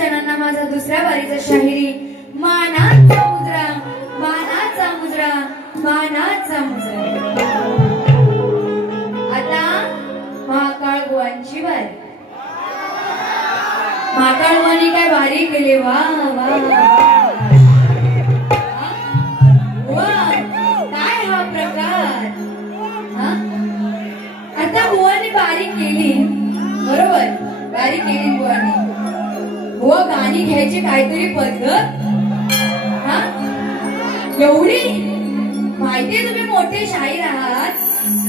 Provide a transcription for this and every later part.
जणांना माझा दुसऱ्या बारीचा शाहिरी मानाचा मुजरा, मानाचा मुजरा, मानाचा मुजरा. आता महाकाळ बुवांची बारी. महाकाळ बुवांनी काय बारी केली, वा वा वा, काय हा प्रकार. आता बुवांनी बारी केली, बरोबर, बारी केली बुवांनी. बुवा गाणी घ्यायची काहीतरी पद्धत, एवढी माहितीये तुम्ही मोठे शाहीर आहात,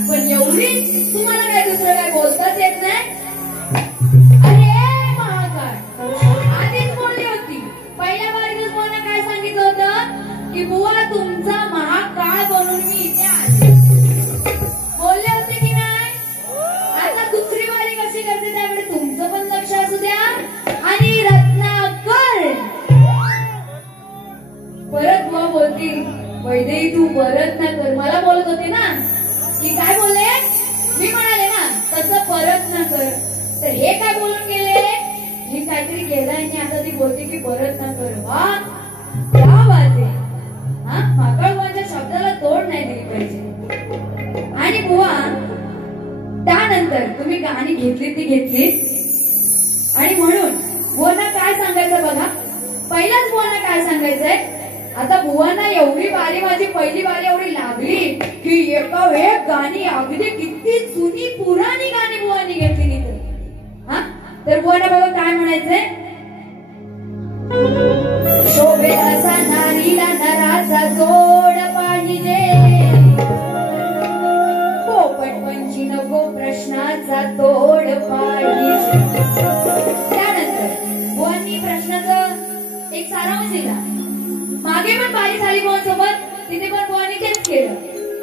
पण एवढी तुम्हाला काय दुसरं काय बोलताच येत नाही. अरे महाकाळ आधीच बोलली होती, पहिल्या बारीतच बुवांना काय सांगितलं होतं की बुवा तुमचा महाकाळ बनून मी इथे आले, बोलले होते की नाही. आता दुसरी बारी कशी करते त्यावेळी तुमचं पण लक्ष असू द्या. आणि रत्नाकर परत बुवा बोलती, वैदेही तू परत ना कर. मला बोलत होते ना की काय बोलले, मी म्हणाले ना तसं परत ना कर, तर हे काय बोलून गेले, हे काहीतरी केलं आणि आता ती बोलते की परत ना कर. वा क्या बात आहे. महाकाळ बुवांच्या शब्दाला तोड नाही दिली पाहिजे. आणि बुवा त्यानंतर तुम्ही गाणी घेतली ती घेतली, आणि म्हणून बुवांना काय सांगायचं बघा, पहिलाच बुवांना काय सांगायचंय. आता बुवांना एवढी बारी, माझी पहिली बारी एवढी लागली की एका वेळ गाणी अगदी किती जुनी पुराणी गाणी बुवांनी घेतली. तर बुवांना बघा काय म्हणायचंय. शोभे असा नारीला नराचा जोड पाहिजे, पोपट पंची नको प्रश्नाचा तोड पाहिजे. त्यानंतर बुवांनी प्रश्नाचं एक सारांश दिला. मागे पण बारी झाली बुवांसोबत, तिथे पण बुवांनी तेच केलं.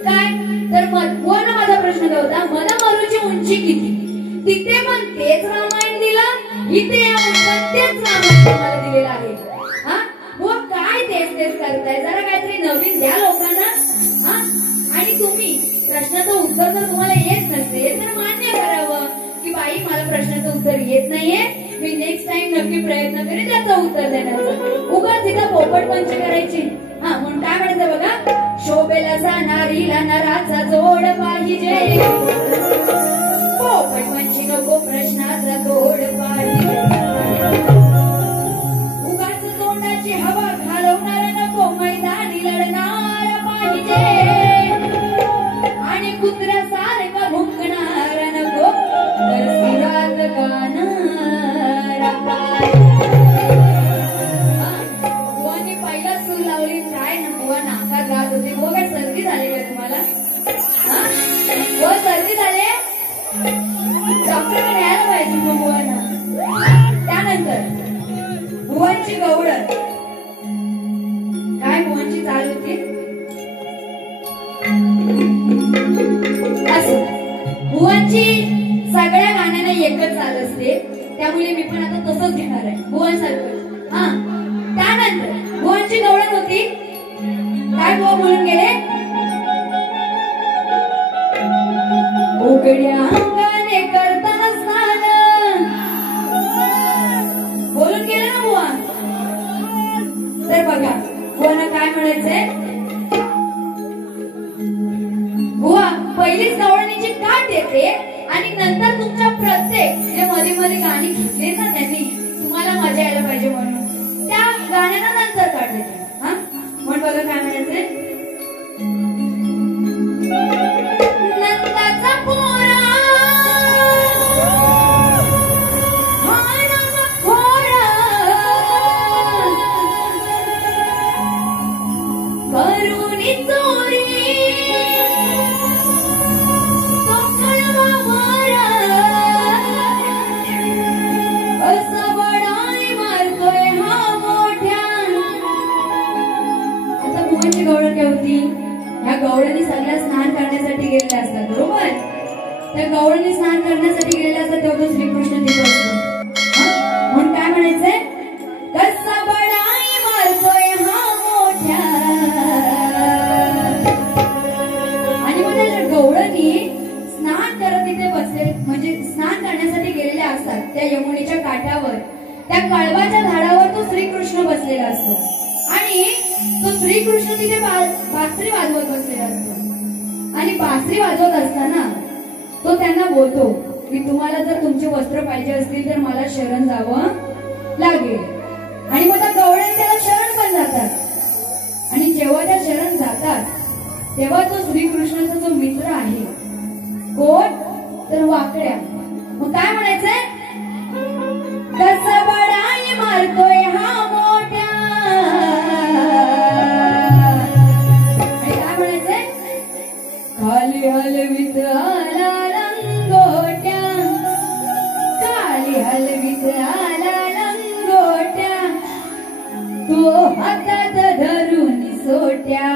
काय तर बुवांना माझा प्रश्न काय होता, मन मरूची उंची किती, तिथे पण तेच रामायण दिलं, इथे या पुस्तकात तेच रामायण तुम्हाला दिलेलं आहे. बुवा काय तेच तेच करताय, जरा काहीतरी नवीन द्या लोकांना. आणि तुम्ही प्रश्नाचं उत्तर जर तुम्हाला येत नसेल तर मान्य करावं की बाई मला प्रश्नाचं उत्तर येत नाहीये, मी नेक्स्ट टाइम नक्की प्रयत्न करेन त्याचं उत्तर देण्याचं. उगाच तिथं पोपटपंच करायची. म्हणून काय म्हणायचं बघा, शोभेला जाणारीला नराचा जोड पाहिजे, पोपटपंची नको प्रश्नाचा तोड पाहिजे. उगाच तोंडाची हवा घालवणार नको, मैदानी लढणार पाहिजे, आणि कुत्र्यासारखा भुंकणार नको, तर सुरात गाणार पाहिजे. बुवांनी पहिलाच सूर लावली, काय ना बुवा नाकात गात होती. बुवा काय सर्दी झाली का तुम्हाला, बुवा सर्दी झाले, डॉक्टरकडे न्यायला पाहिजे मग बुवांना. त्यानंतर बुवांची गवळण, काय बुवांची चाल होती असं. बुवांची सगळ्या गाण्यांना एकच चाल असते, त्यामुळे मी पण आता तसंच घेणार आहे बुवांसारखं. त्यानंतर बुवांची गवळण होती, काय बुवा म्हणून गेले, उघड्या अंगाने करताना स्नान, बोलून गेले ना बुवा. तर बघा बुवांना काय म्हणायचंय, बुवा पहिलीच गवळणीची काट येते आणि नंतर तुमच्या प्रत्येक जे मध्ये मध्ये गाणी घेतले ना त्यांनी, तुम्हाला मजा यायला पाहिजे म्हणून त्या गाण्यांना नंतर काढ देते. म्हणून बघा काय म्हणायचंय, नंदाचा पोरा करुणी चोरी गवळण काय होती, ह्या गवळणी सगळ्या स्नान करण्यासाठी गेलेल्या असतात, बरोबर. त्या गवळणी स्नान करण्यासाठी गेलेल्या असतात तेव्हा श्रीकृष्ण तिथे असतो. म्हणून काय म्हणायचंय, कसा बडाई मारतोय हा मोठ्या. आणि मग गवळणी स्नान करत तिथे बसले, म्हणजे स्नान करण्यासाठी गेलेल्या असतात त्या यमुनेच्या काठावर, त्या कळवाच्या झाडा असतो आणि तो श्रीकृष्ण तिथे बासरी वाजवत बसलेला असतो आणि बासरी वाजवत असताना तो त्यांना बोलतो की तुम्हाला जर तुमचे वस्त्र पाहिजे असतील तर मला शरण जावं लागेल. आणि मग त्या गवळणी त्याला शरण पण जातात आणि जेव्हा त्या शरण जातात तेव्हा तो श्रीकृष्णाचा जो मित्र आहे कोण तर वाकड्या. मग काय म्हणायचंय, कसं बडाई मारतोय हा मोठ्या. आणि काय म्हणायचंय, खाली हलवीत आला लंगोट्या, खाली हलवीत आला लंगोट्या, तो हातात धरून सोट्या.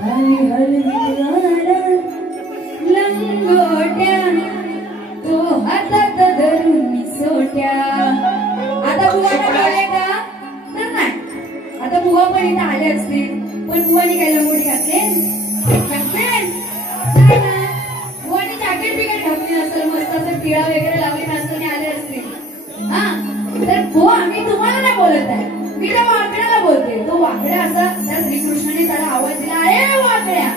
खाली हलवीत आला लंगोट्या, तो हातात धरून सोट्या. आता बुवाला कळले का तर नाही. आता बुवा पण इथं आले असतील पण बुवानी काय लंगोटी घातले बुवानी जॅकेट बिकेट घातली नसेल, मस्त असं टिळा वगैरे लावली नसताना आले असतील. हा तर बुवा मी तुम्हाला नाही बोलत आहे, मी त्या वाकड्याला बोलते. तो वाकड्या असा त्या श्रीकृष्णाने त्याला आवाज दिला, अरे वाकड्या.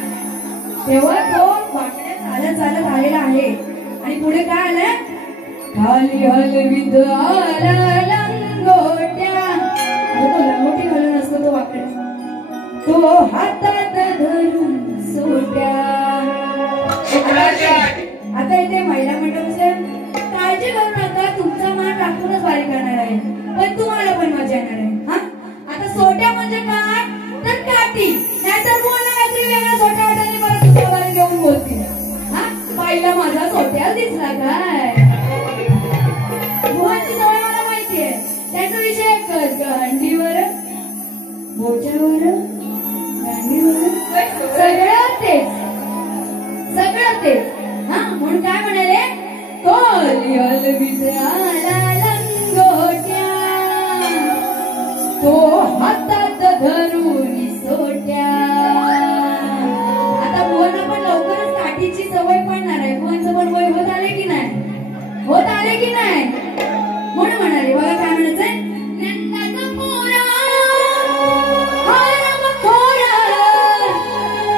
तेव्हा तो वाकड्या चालत चालत आलेला आहे आणि पुढे काय आलंय, खाली हलवीत आला लंगोट्या. तो लंगोटी घालून असतो तो वाकड्या, तो हातात धरून सोट्या. आता इथे महिला मंडळ काळजी करू नका, तुमचा मान राखूनच वारी करणार आहे पण तुम्हाला पण मजा येणार आहे. हा आता सोट्या म्हणजे काय तर काठी, नाहीतर तुम्हाला काहीतरी वेगळ्या सोट्या वाटाने परत तुमच्या वारी घेऊन बोलतील. हा पाहिला माझा सोट्या दिसला काय, बुवांची सवय मला माहितीये. त्याचा विषय गांडीवर बोच्यावर गांडीवर सगळं तेच सगळं तेच. हा म्हणून काय म्हणाले, खाली हलवीत आला लंगोट्या, तो हातात धरून सोट्या. आता बुवांना पण लवकरच काठीची सवय पडणार आहे. बुवांचं पण वय होत आले की नाही, होत आले की नाही. म्हणून म्हणाले बघा काय म्हणायचंय, नंदाचं पोरा हार मखोरा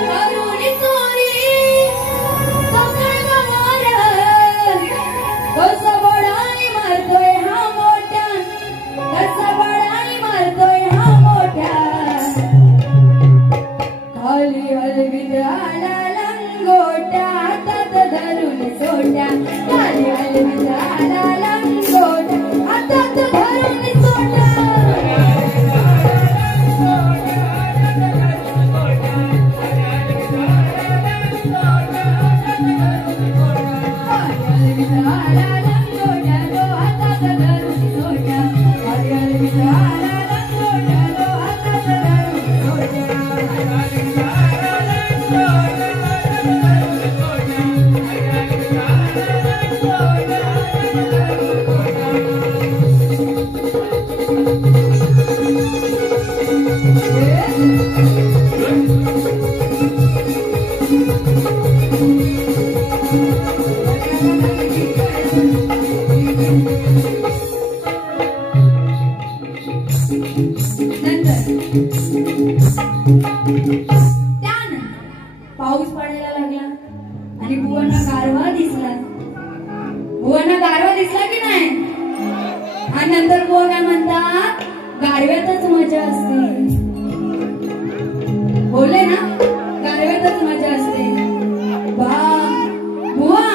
करुणी चोरी सकाळ गवारा, कसं बडाई मारतोय हा मोठ्या, कसं बडाई मारतोय हा मोठ्या. खाली हलवीत आला लंगोट्या, हातात धरून सोट्या. खाली हलवीत आला लंगोट्या, हातात धरून सोट्या. पाऊस पडायला लागला आणि बुवांना गारवा दिसला. बुवांना गारवा दिसला की नाही. आणि नंतर बुवा काय म्हणतात, गारव्यातच मजा असते. बोलले ना, गारव्यातच मजा असते. बुवा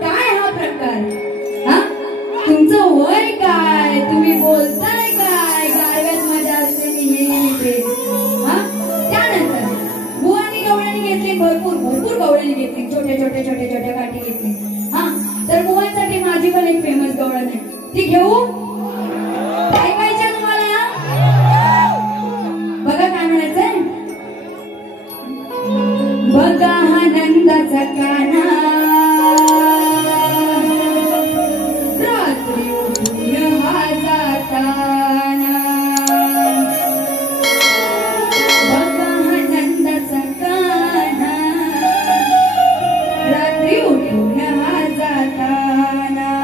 काय हा प्रकार, हा तुमचं वय काय, तुम्ही बोलताय काय, गारव्यात मजा असते मी. हा त्यानंतर बुवानी गवळणी घेतली, भरपूर गवळणी घेतली, छोट्या काठी घेतली. हा तर बुवांसाठी माझी पण एक फेमस गवळण आहे, ती घेऊ ऐकायच्या तुम्हाला. बघा काय म्हणायचंय, बघा हा नंदाचा काना, रात्री उठून हा जाताना. बघा हा नंदाचा काना, रात्री उठून हा जाताना.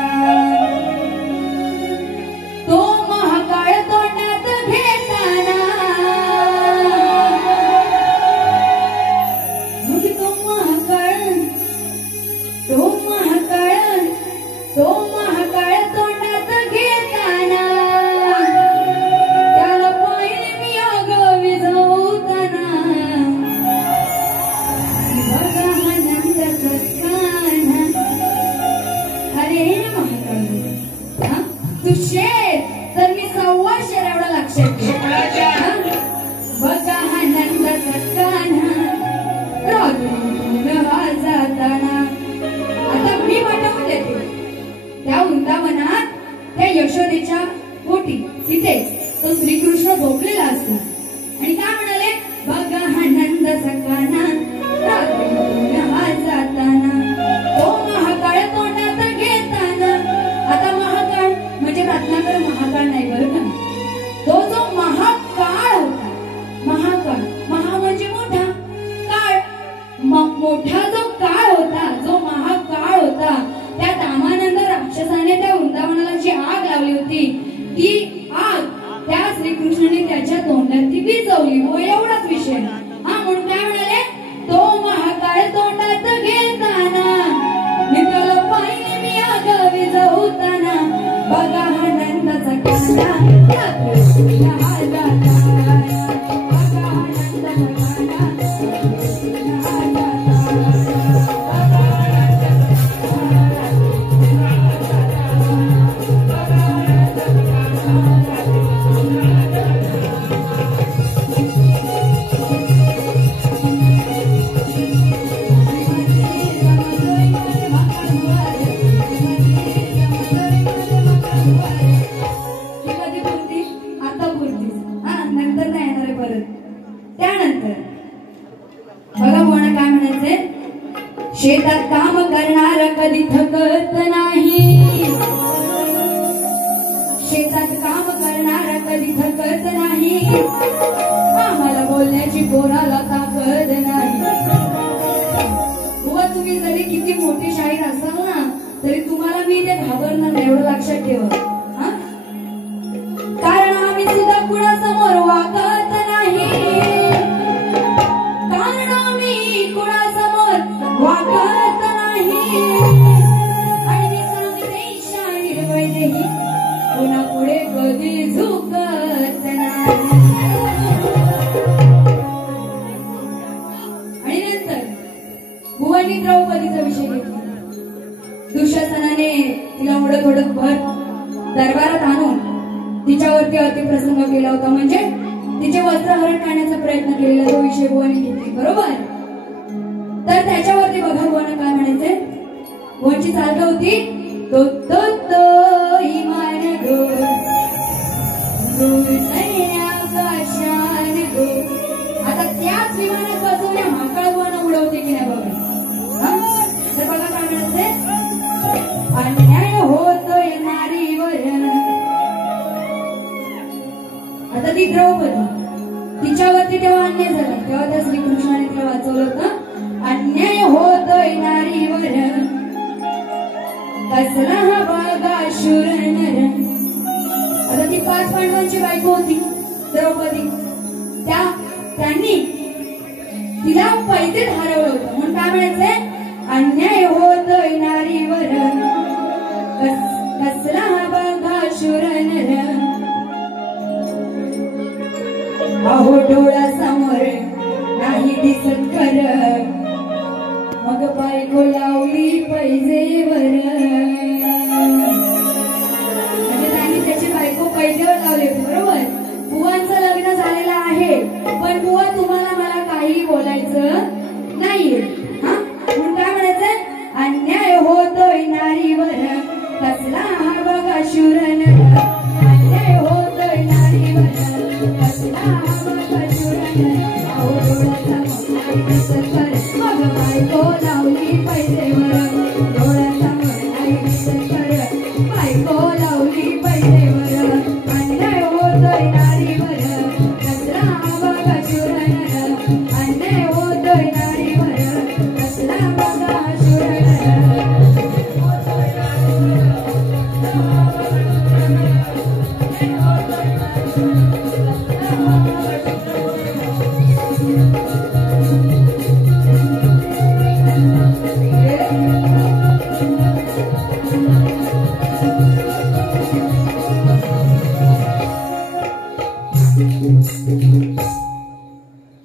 शेर तर मी 1.25 शेर एवढा लक्षात ठेव. बघा हा नंदाचा कान्हा रागून हा जाताना. आता मी वाटवून देते त्या वृंदावनात त्या यशोदेच्या पोटी तिथे तो श्रीकृष्ण झोपलेला असतो आणि काय म्हणाले, बघा हा नंदाचा कान्हा रागून हा जाताना. तो महाकाळ तोंडात घेताना. आता महाकाळ म्हणजे रत्नाकर महाकाळ नाही बरं का. तो जो महाकाळ होता, महाकाळ, महा म्हणजे मोठा, काळ, मोठा जो काळ होता, जो महाकाळ होता, त्या दामानंद राक्षसाने त्या वृंदावनाला जी आग लावली होती ती आग त्या श्रीकृष्णाने त्याच्या तोंडात ती विझवली. हो एवढाच विषय. हा म्हणून काय म्हणाले, तो महाकाळ तोंडात घेताना निघाल पाहिजे मी आग विझवताना. बघा हा नंदाचा कान्हा रागून हा जाताना. बघा हा नंदाचा कान्हा हा शेतात काम करणारा कधी थकत नाही. शेतात काम करणारा कधी थकत नाही. आम्हाला बोलण्याची कोणाला ताकद नाही. बुवा तुम्ही जरी किती मोठी शाहीर असाल ना तरी तुम्हाला मी ते घाबरणार नाही एवढं लक्षात ठेवा. कारण आम्ही सुद्धा कुणासमोर वाकत नाही. कारण आम्ही कुणासमोर वाकत नाही. आणि मी सांगते शाहीर वैदेही कोणापुढे कधी झुकत नाही. आणि नंतर भुवनी द्रौपदीचा विषय घेतला. दुःशासनाने तिला उडत उडत भर दरबारात आणून तिच्यावरती अतिप्रसंग केला होता. म्हणजे तिचे वस्त्रहरण करण्याचा प्रयत्न केलेला तो विषय भुवनी घेतली. बरोबर. तर त्याच्यावरती बघा भुवन काय म्हणायचे. भुवनची चाल होती, तो तो तो इमान गो आकाशान गो. आता त्याच विमानात बसवल्या महाकाळ भुवन उडवते की नाही बघा. तर बघा काय म्हणायचे, अन्याय होतोय नारीवर. आता ती द्रौपदी तिच्यावरती तेव्हा अन्याय झाला तेव्हा त्या श्रीकृष्णाने तिला वाचवलं होतं. अन्याय होतोय नारीवर कसला हा बागाशुर नर. आता ती 5 पांडवांची बायको होती द्रौपदी. त्यांनी तिला पैतेत हरवलं होतं. म्हणून काय म्हणायचंय, अन्याय होतोय नारीवर कसला हा बागाशुर नर. अहो डोळा समोर नाही दिसत खर मग बायको लावली पैजेवर. म्हणजे त्यांनी त्याची बायको पैजेवर लावली. बरोबर. बुवांचं लग्न झालेलं आहे पण बुवा तुम्हाला मला काही बोलायचं नाहीये. हा म्हणून काय म्हणायचं, अन्याय होतोय नारीवर कसला हा बघा शूरन. अन्याय होतोय नारीवर कसला हा बघा शूरन. मग बायको लावली पैजेवर. डोळ्यासमोर नाही दिसत खरं बायको लावली पैजेवर. अन्याय होतोय नारीवर कसला हा बघा शूरन. अन्याय होतोय नारीवर कसला बघा शूरन.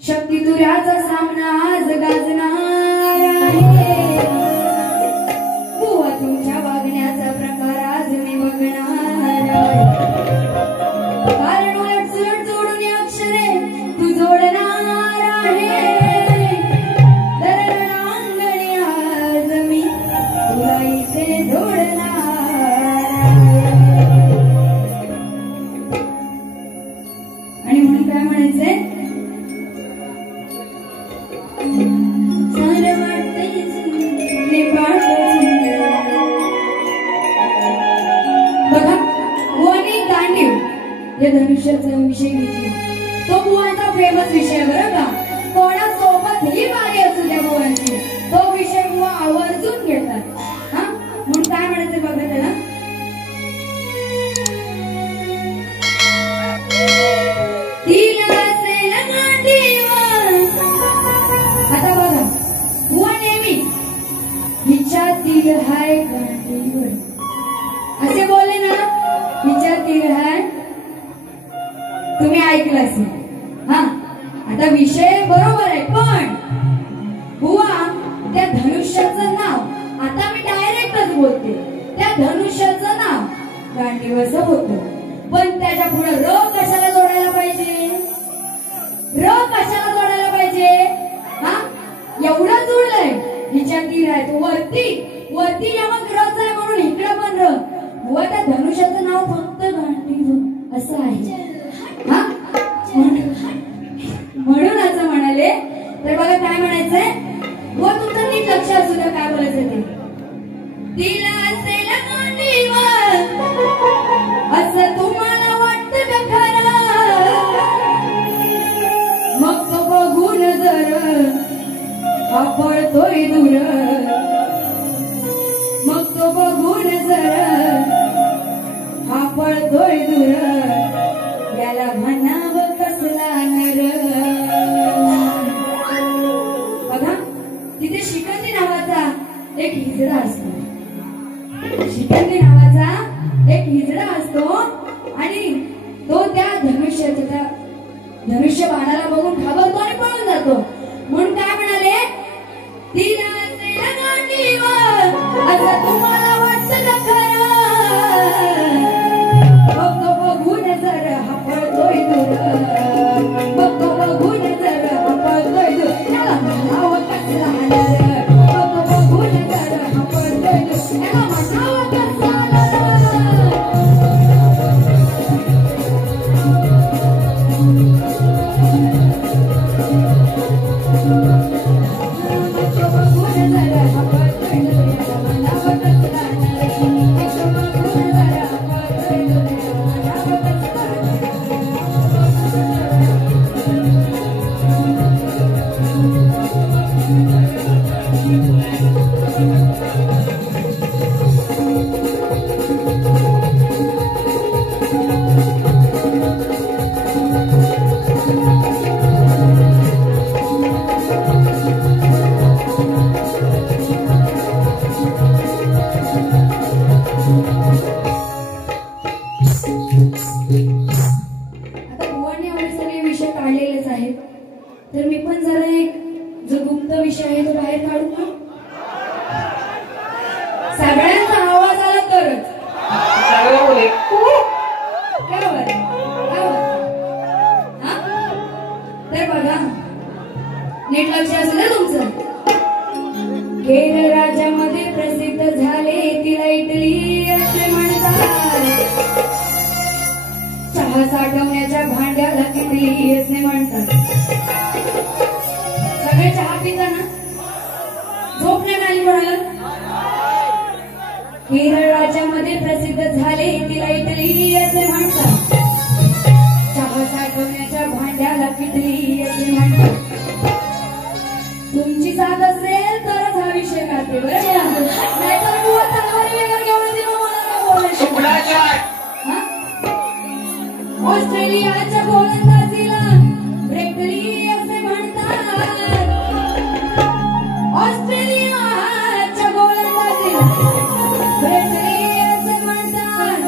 शक्ती तुऱ्याचा सामना आज गाजणार आहे. बुवा तुमच्या वागण्याचा प्रकार आज मी बघणार आहे. या धनुष्याचा विषय घेतला. तो बुवांचा फेमस विषय बरं का. कोणासोबत ही वारी असू द्या बुवांची, तो विषय बुवा आवर्जून घेतात. हा म्हणून काय म्हणायचं बघा त्याला. आता बघा बुवा नेहमी हिच्यातील हाय गांडीवर असे बोलले ना. हिच्यातील हाय तुम्ही ऐकलं असेल. हा आता विषय बरोबर आहे, पण बुवा त्या धनुष्याचं नाव आता मी डायरेक्टच बोलते. त्या धनुष्याचं नाव गांडीवरचं होतं, पण त्याच्या पुढे र कशाला जोडायला पाहिजे. र कशाला जोडायला पाहिजे. हा एवढं जोडलंय. हिच्या तीर आहे तो वरती यमक रच आहे म्हणून इकडं पण र. व त्या धनुष्याचं नाव फक्त गांडीव असं आहे. हा म्हणून असं म्हणाले. तर बघा काय म्हणायचंय. व तुमचं नीट लक्ष असू द्या काय बोलायचं ते. तिला असेल गांडीवर असं तुम्हाला वाटतं का खरं. मग तो बघून जर पळतोय दूर. मग तो बघून जर पळतोय दूर. याला म्हणावं कसला नर. बघा तिथे शिकंदी नावाचा एक हिजडा असतो. शिकंदी नावाचा एक हिजडा असतो आणि तो त्या धनुष्य बाणाला बघून घाबरतो आणि पळून जातो. म्हणून काय म्हणाले. तिला असेल गांडीवर असं तुम्हाला वाटतं का खरं. मग तो बघून जर पळतोय दूर. मग तो बघून जर पळतोय दूर. त्याला म्हणावं कसला नर. मग तो बघून जर पळतोय दूर. त्याला म्हणावं कसला नर. तर मी पण जरा एक जो गुप्त विषय आहे तो बाहेर काढू का. सगळ्यांचा आवाज आला तरच. तर बघा नीट लक्ष असू दे तुमचं. केरळ राज्यामध्ये प्रसिद्ध झाले तिला इटली असे म्हणतात. चहा साठवण्याच्या भांड्याला किटली असे म्हणतात. सगळे चहा पिताना झोप नाही आली कोणाला. केरळ राज्यामध्ये प्रसिद्ध झाले तिला इटली असे म्हणतात. चहा साठवण्याच्या भांड्याला किटली असे म्हणतात. तुमची साथ असेल तरच हा विषय काढते बरं का. नाहीतर बुवा तलवारी वगैरे घेऊन दिलं मला बोलायचं. ऑस्ट्रेलियाच्या गोलंदाजीला ब्रेकली असे म्हणतात. ऑस्ट्रेलियाच्या गोलंदाजीला ब्रेकली असे म्हणतात.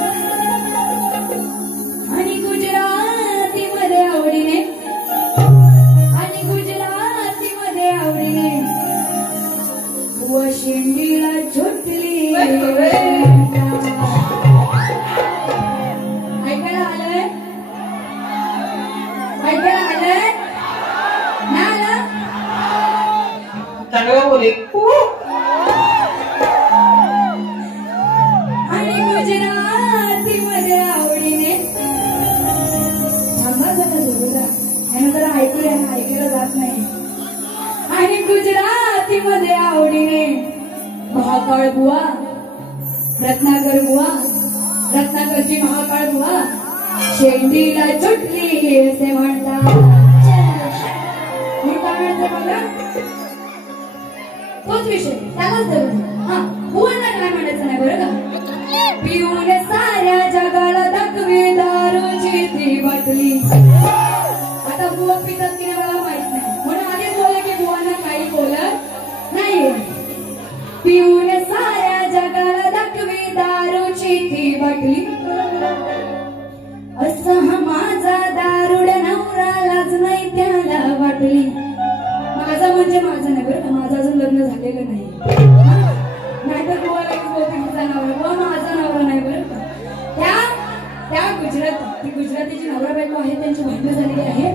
आणि गुजरातीमध्ये आवडीने व शेंडीला झोटली. ऐकायला आलंय ना आलं. आणि गुजरातीमध्ये आवडीने थांबा जरा जोडूला ह्यानं जरा ऐकायला जात नाही. आणि गुजरातीमध्ये आवडीने महाकाळ बुवा रत्नाकरची महाकाळ बुवा शेंडीला चुटली असे म्हणतात. मी काय म्हणते बघा, तोच विषय त्यालाच धरून. हा, बुवांना काय म्हणायचं नाही बरं का. पिऊन साऱ्या जगाला दाखवे दारूची ती बाटली. आता बुवा पितात की मला माहित नाही, म्हणून आधीच बोलले की बुवांना काही बोलत नाहीये. पिऊन साऱ्या जगाला दाखवे दारूची ती बाटली. असं हा माझा दारुड नवरा लाज नाही त्याला वाटली. माझा म्हणजे माझा नाही बरं का, माझं अजून लग्न झालेलं नाही. नाहीतर बुवाला बोलते तुझा नवरा, बुवा माझा नवरा नाही बरं का. त्या ती गुजरातीची नवरा बायको आहे, त्यांची भांडणं झालेली आहे.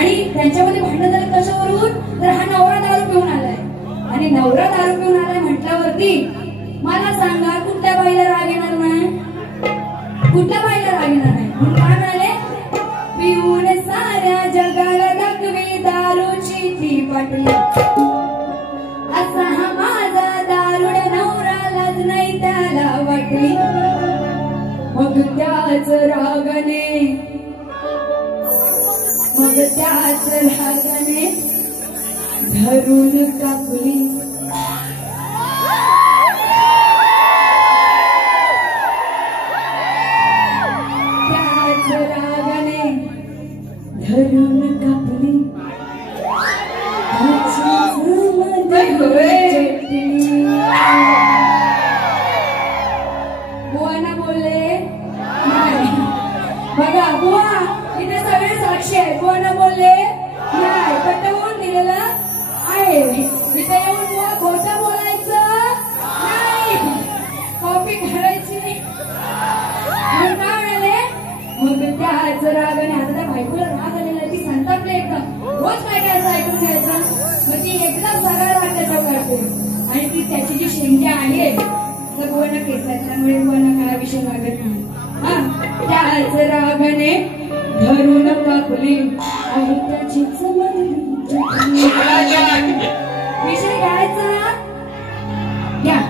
आणि त्यांच्यामध्ये भांडणं झाले कशावरून, तर हा नवरा दारू पिऊन आलाय. आणि नवरा दारू पिऊन आलाय म्हटल्यावरती मला सांगा कुठल्या बाईला राग येणार नाही, कुठल्या बाईला राग येणार नाही. म्हणून काय म्हणाले, पिऊन साऱ्या जगाला दाखवे दारूची ती बाटली. असा हा माझा दारुड नवरा लाज नाही त्याला वाटली. मग त्याच रागाने धरून कापली. धरून कापली. बुवांना बोलले नाही बघा, बुवा इथे सगळे साक्षी आहेत. बुवांना बोलले नाही, पटवून दिलेलं आहे. इथे येऊन बुवा खोटं बोलायचं नाही, कॉपी घालायची नाही. काय म्हणाले, मग त्याच रागाने, आता त्या बायकोला राग आलेला, ती संतापले एकदम. रोज काय काय असं ऐकून घ्यायचं, मग ती एकदम सरळ राग त्याच्यावर काढते. आणि ती त्याची जी शेंडी आहे तर बुवांना केसात, त्यामुळे बुवांना काय विषय लागत नाही. त्याच रागाने धरून कापली आणि त्याची विषय घ्यायचा घ्या.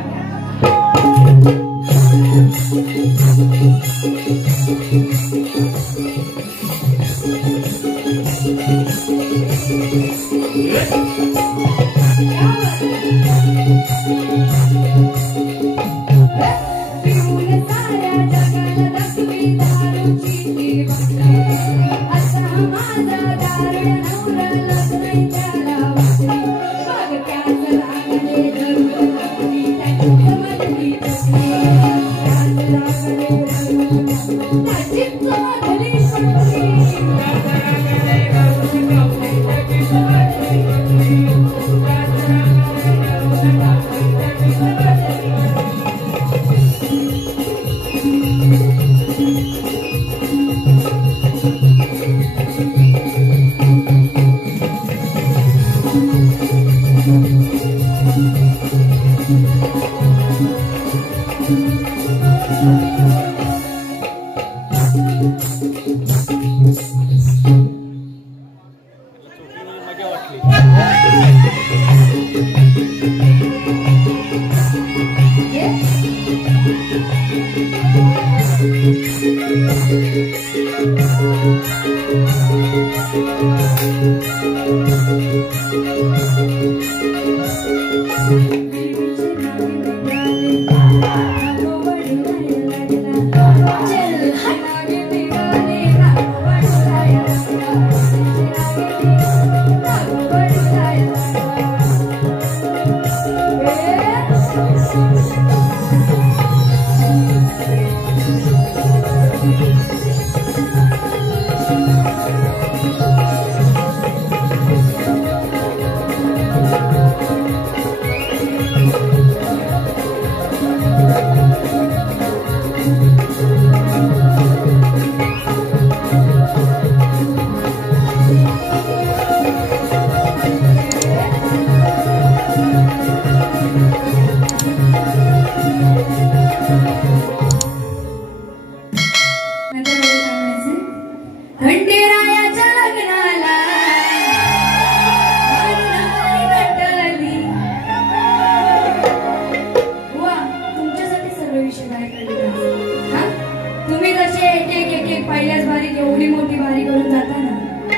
तुम्ही जसे एक एक एक पहिल्याच बारीक एवढी मोठी बारी करून जाताना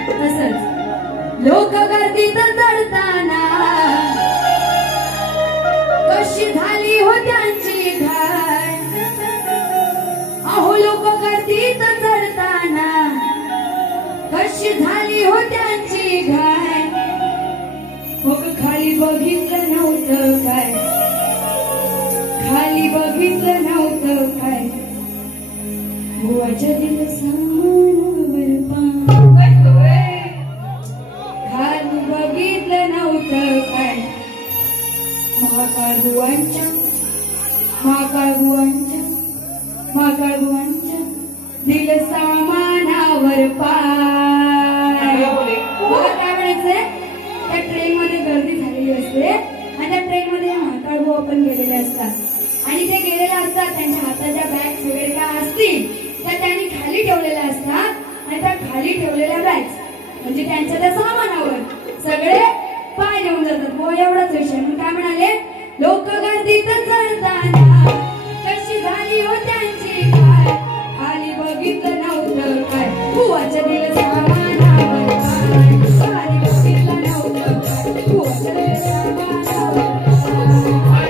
तसंच लोक गर्दीत चढताना कशी झाली हो त्यांची घाय. अहो लोक गर्दीत चढताना कशी झाली हो त्यांची घाय. मग खाली बघितलं नव्हतं काय, खाली बघितलं नव्हतं काय, बुवाच्या दिल सामानावर पाय. खाली बघितलं नव्हतं काय, महाकाळ बुवांच्या महाकाळ बुवांच्या महाकाळ बुवांच्या दिल सामानावर पाय. बघा काय म्हणायचंय, त्या ट्रेन मध्ये गर्दी झालेली असते आणि त्या ट्रेन मध्ये महाकाळ बुवा पण गेलेले असतात आणि ते गेलेले असतात. त्यांच्या हाताच्या बॅग्स वगैरे काय असतील त्या त्यांनी खाली ठेवलेल्या असतात आणि त्या खाली ठेवलेल्या बॅग्स म्हणजे त्यांच्या त्या सामानावर सगळे पाय घेऊन जातात. बुवा एवढाच विषय. मग काय म्हणाले, लोक गर्दीत चढताना कशी झाली हो त्यांची काय, खाली बघितलं नव्हतं काय, बुवाच्या दिल सामानावर पाय. खाली बघितलं नव्हतं काय, बुवाच्या दिल सामानावर पाय.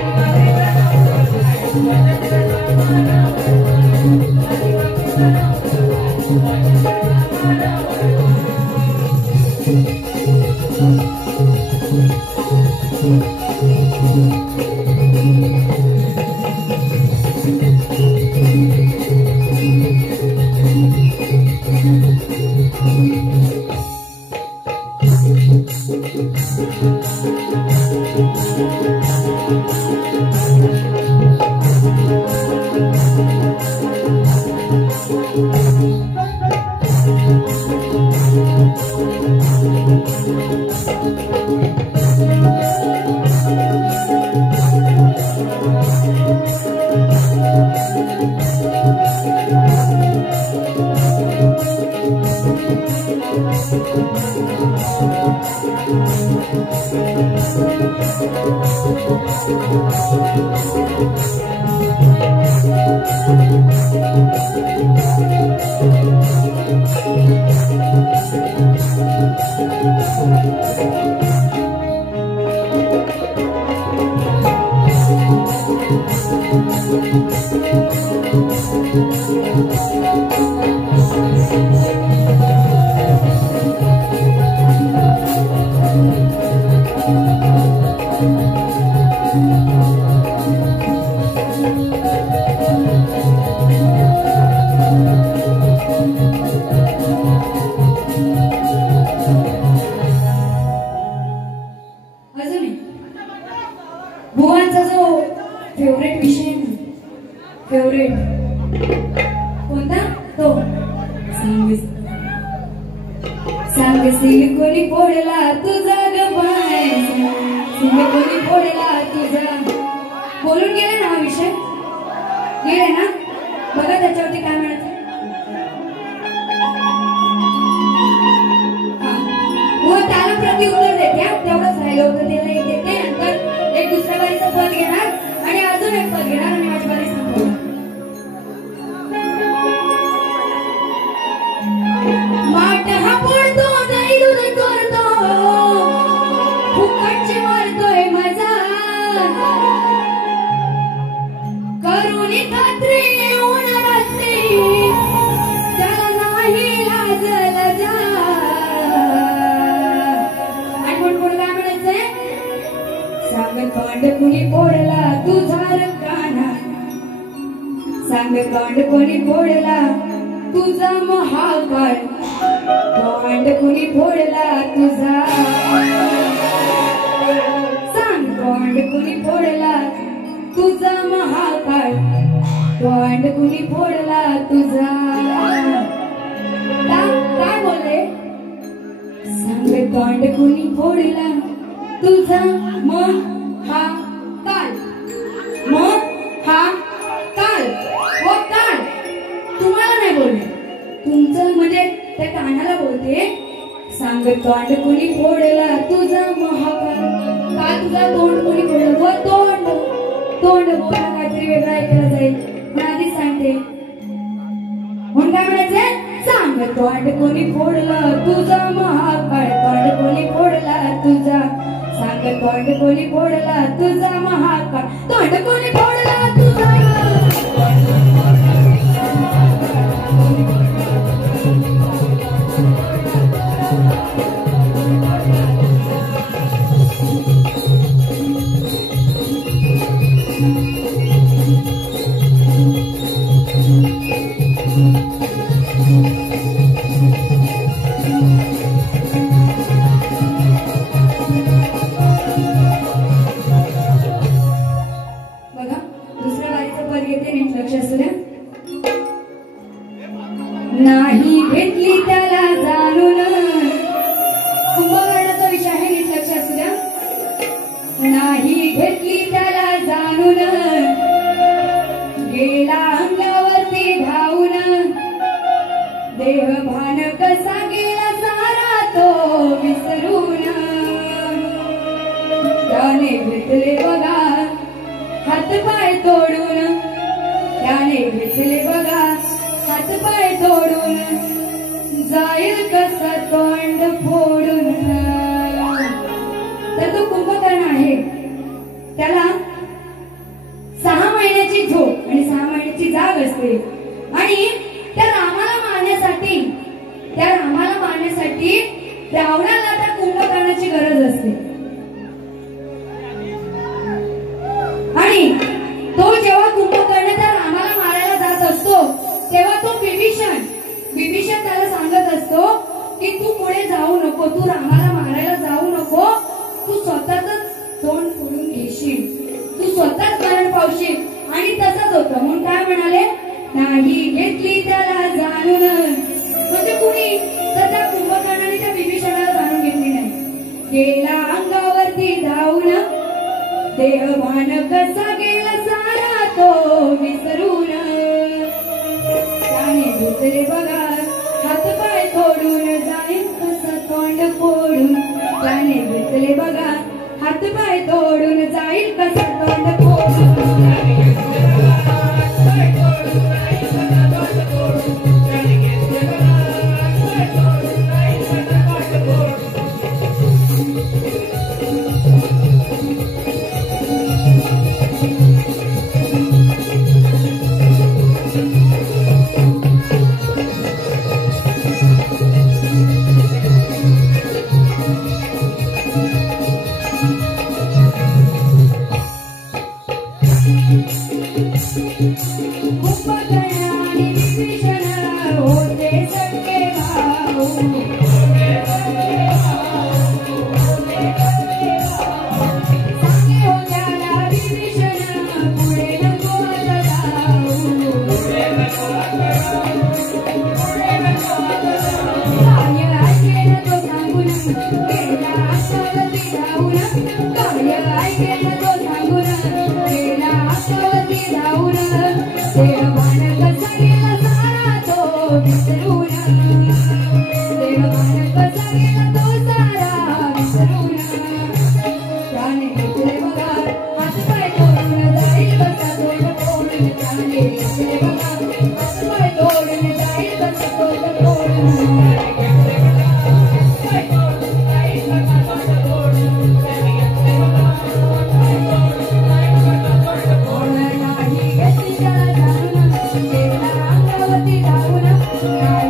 बुवांचा जो फेवरेट विषय फेवरेट कोणता तो सांग सिंग कोणी फोडला तुझा ग बाय, सिंग कोणी फोडला तुझा. बोलून गेले ना हा विषय, गेले ना. बघा त्याच्यावरती काय म्हणायचं, बुवा त्याला प्रत्युत्तर देते. तेवढंच राहिलं होतं, त्याला एक देते, नंतर एक दुसऱ्या बारीचं पद घेणार आणि अजून एक पद घेणार आणि माझी बारी संपवणार. माठ हा पडतो नाही दूध करतो, फुकटची मारतोय मजा, करून खात्री येऊन रात्री त्याला नाही लाजल जा. आठवण कोण काय म्हणायचंय, सांग कांड कुणी फोडला तुझा रंगाना, सांग कांड कोणी फोडला तुझा महाकाळ, कांड कुणी फोडला तुझा. सांग कांड कुणी फोडला तुझा महाकाळ, कांड कुणी फोडला तुझा. काय बोलले, सांग कांड कुणी फोडला तुझा महाकाळ, महाकाळ. हो काळ तुम्हाला नाही बोलले, तुमचं म्हणजे त्या कानाला बोलते. सांग कांड कुणी फोडला तुझा महाकाळ, का तुझा तोंड कुणी फोडलं. व तोंड तोंड बोला काहीतरी वेगळं ऐकलं जाईल, पण आधीच सांगते. म्हणून काय म्हणायचंय, सांग तोंड कोणी फोडला तुझा महाकाळ तोंड कोणी फोडला तुझा सांग तोंड कोणी फोडला तुझा महाकाळ तोंड कोणी फोडला तुझा नाही भेटली त्याला जाणून कुंभकर्णाचा विषय आहे नीट लक्ष असू द्या नाही भेटली त्याला जाणून गेला अंगावरती धावून देहभान कसा गेला सारा तो विसरून त्याने भेटले बघा हातपाय तोडून त्याने भेटले बघा हातपाय तोडून जाईल कसा तोंड फोडून तर तो कुंभकर्ण आहे त्याला 6 महिन्याची झोप आणि 6 महिन्याची जाग असते आणि त्या रामाला मारण्यासाठी रावणाला त्या कुंभकर्णाची गरज असते आणि तो जेव्हा कुंभकर्ण त्या रामाला मारायला जात असतो तेव्हा तो विभीषण त्याला सांगत असतो की तू पुढे जाऊ नको तू रामाला मारायला जाऊ नको तू स्वतःच तोंड फोडून घेशील तू स्वतःच मरण पावशील आणि तसंच होतं म्हणून काय म्हणाले नाही घेतली त्याला जाणून म्हणजे कुणी तर त्या कुंभकर्णाने त्या विभीषणाला जाणून घेतली नाही गेला अंगावरती धावून देहभान कसा गेला सारा तो विसरून त्याने भेटले बघा हातपाय तोडून जाईल कसं तोंड फोडून त्याने भेटले बघा हातपाय तोडून जाईल कसं तोंड फोडून Bye.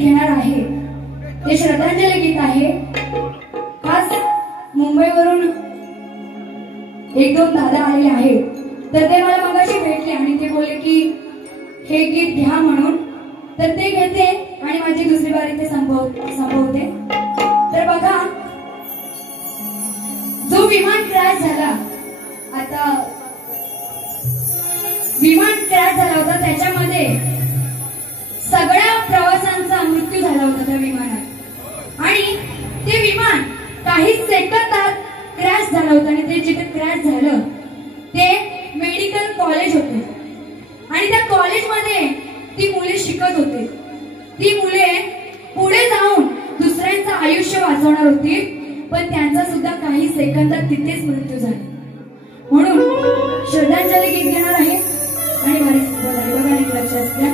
गीत घेणार आहे ते श्रद्धांजली गीत आहे. खास मुंबईवरून एक दोन दादा आलेले आहेत, तर ते मला मगाशी भेटले आणि ते बोलले की हे गीत घ्या म्हणून. तर ते घेते आणि माझी दुसरी बारी ते संपवते. तर बघा, जो विमान क्रॅश झाला, आता विमान क्रॅश झाला होता, त्याच्यामध्ये सगळ्या प्रवाशांचा मृत्यू झाला होता त्या विमानात. आणि ते विमान काही सेकंदात क्रॅश झालं होतं. आणि ते जिथे क्रॅश झालं ते मेडिकल कॉलेज होते आणि त्या कॉलेजमध्ये ती मुले शिकत होते. ती मुले पुढे जाऊन दुसऱ्यांचं आयुष्य वाचवणार होती, पण त्यांचा सुद्धा काही सेकंदात तिथेच मृत्यू झाला. म्हणून श्रद्धांजली गीत घेणार आहे आणि बघा लक्षात घ्या.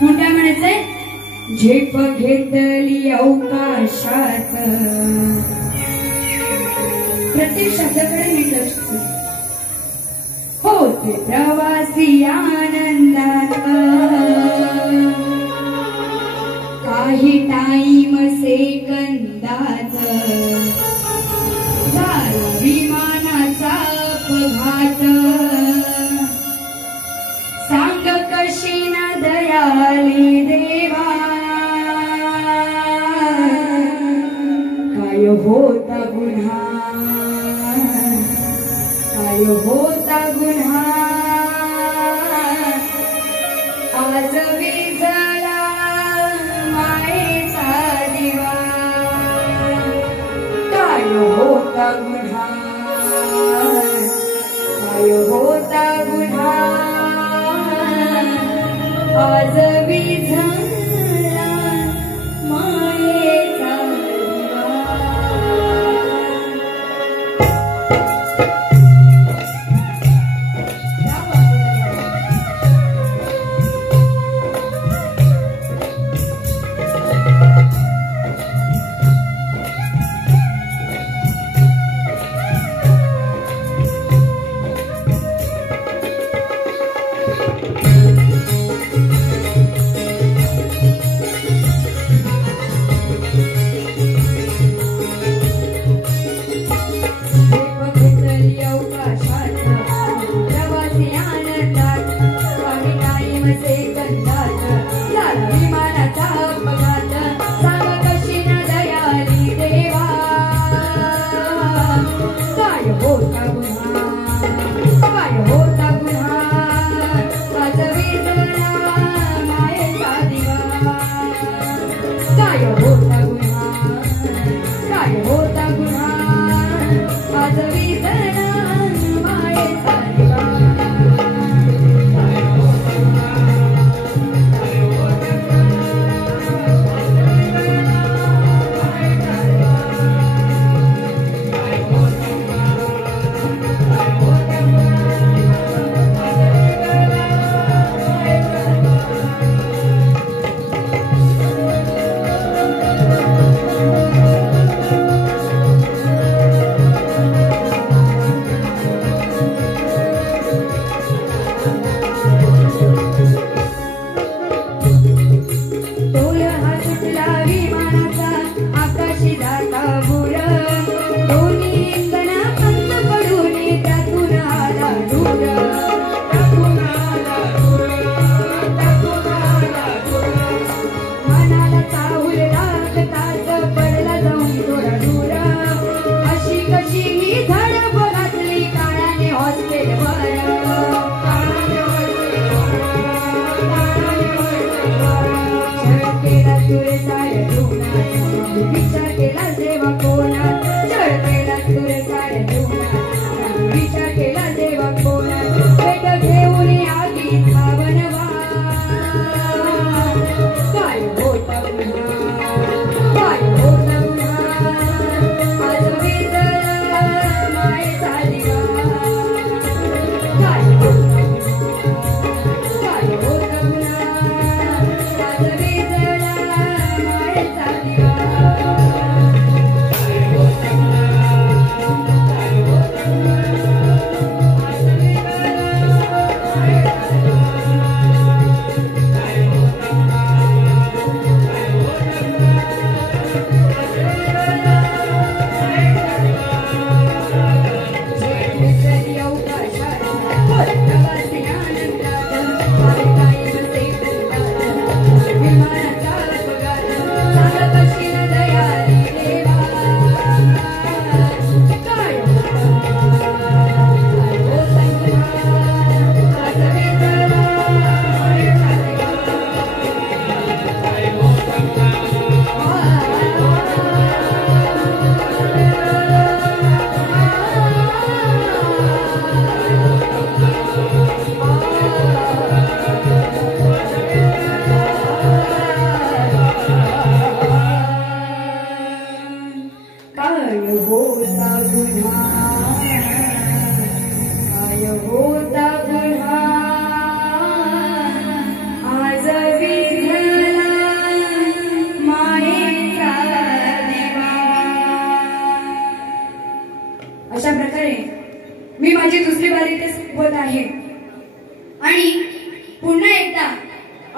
म्हणून काय म्हणायचंय? झेप घेतली अवकाशात. प्रत्येक शब्दाकडे नीट लक्ष द्या. होते प्रवासी आनंदात, काही टाइम सेकंदात झाला विमानाचा अपघात. सांग कशी न दयाली देवा, काय होता गुन्हा, काय होता गुन्हा. आज विझला मायेचा दिवा, काय होता गुन्हा, काय होता गुन्हा. आज विझला मायेचा दिवा.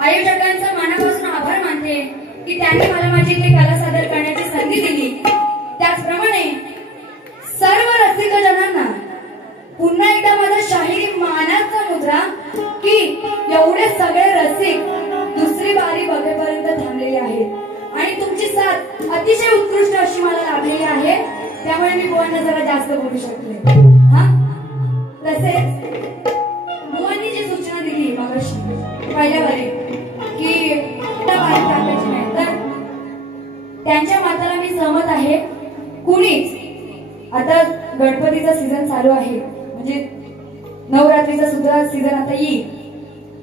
आयोजकांचा मनापासून आभार मानते की त्यांनी मला माझी इथे कला सादर करण्याची संधी दिली. त्याचप्रमाणे सर्व रसिकजनांना पुन्हा एकदा माझा शाहिरी मानाचा मुद्रा की एवढे सगळे रसिक दुसरी बारी बघेपर्यंत थांबलेले आहेत आणि तुमची साथ अतिशय उत्कृष्ट अशी मला लाभलेली आहे. त्यामुळे मी बुवांना जरा जास्त बोलू शकले. हा तसेच बुवांनी जी सूचना दिली मगाशी पहिल्या बारी की बारी टाकायची नाही, तर त्यांच्या मताला मी सहमत आहे. कुणीच आता गणपतीचा सीझन चालू आहे, म्हणजे नवरात्रीचा सुद्धा सीझन आता येईल,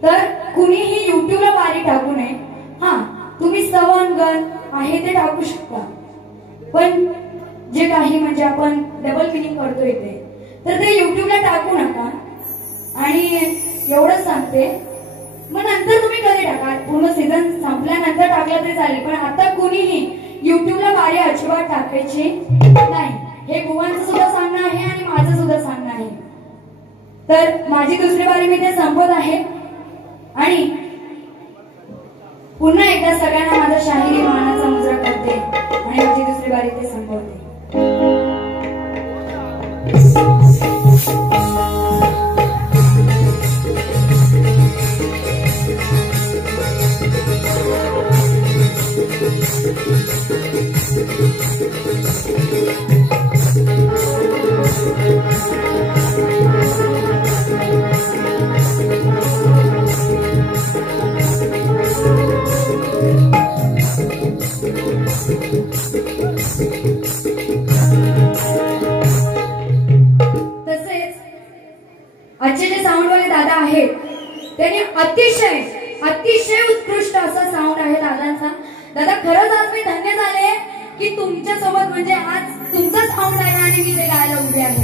तर कुणीही युट्यूबला बारी टाकू नये. हा तुम्ही सवंगण आहे ते टाकू शकता, पण जे काही म्हणजे आपण डबल मिनिंग करतो इथे, तर ते युट्यूबला टाकू नका. आणि एवढंच सांगते, मग नंतर तुम्ही कधी टाका, पूर्ण सीझन संपल्यानंतर टाकलं तरी चालेल, पण आता कुणीही युट्यूबला बारी अजिबात टाकायची नाही. हे बुवांचं सुद्धा सांगणं आहे आणि माझं सुद्धा सांगणं आहे. तर माझी दुसरी बारी मी ते संपवत आहे आणि पुन्हा एकदा सगळ्यांना माझा शाहिरी मानाचा मुजरा करते आणि माझी दुसरी बारी ते संपवते. आजचे जे साऊंडवाले दादा आहेत त्यांनी अतिशय उत्कृष्ट असा साऊंड आहे दादांचा. दादा खरंच आज मी धन्य झाले की तुमच्या सोबत म्हणजे आज तुमचं साऊंड आहे आणि मी ते गायला उभे आहे.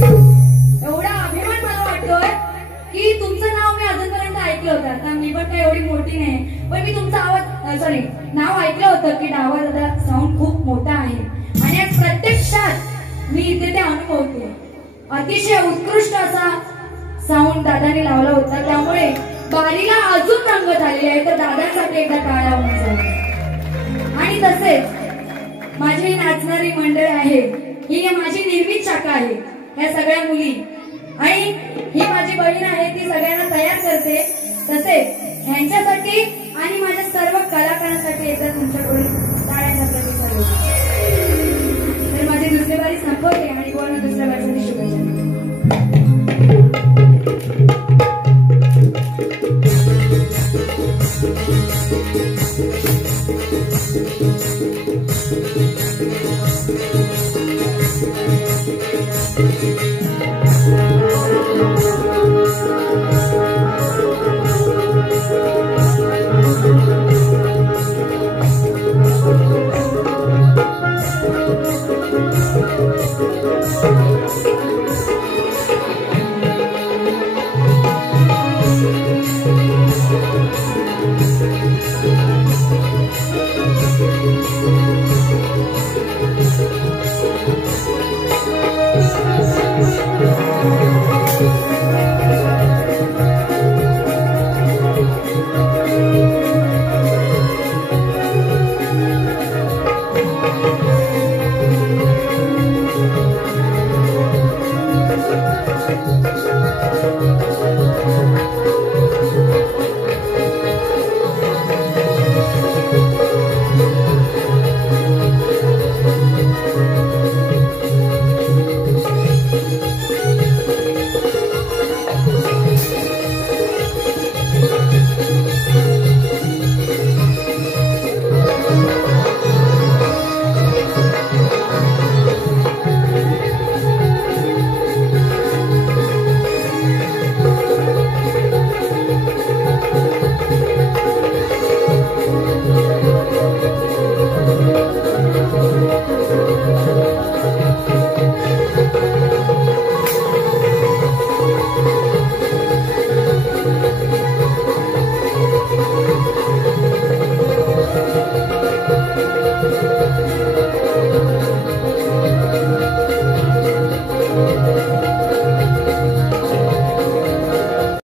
एवढा अभिमान मला वाटतोय की तुमचं नाव मी अजूनपर्यंत ऐकलं होतं. आता मी पण काही एवढी मोठी नाही, पण मी तुमचा आवाज नाव ऐकलं होतं की डावा दादा साऊंड खूप मोठा आहे आणि आज प्रत्यक्षात मी इथे ते अनुभवते. अतिशय उत्कृष्ट असा साऊंड दादाने लावला होता, त्यामुळे बारीला अजून रंगत आलेली आहे. तर दादांसाठी एकदा टाळ्या होऊन जाईल. आणि तसेच माझी नाचणारी मंडळ आहे, ही माझी निर्मित शाखा आहे, ह्या सगळ्या मुली, आणि ही माझी बहीण आहे, ती सगळ्यांना तयार करते. तसेच ह्यांच्यासाठी आणि माझ्या सर्व कलाकारांसाठी एकदा तुमच्याकडून टाळ्यांचा प्रतिसाद होतो. तर माझी दुसरी बारी संपवते आणि कोण दुसऱ्या बारीसाठी शुभेच्छा.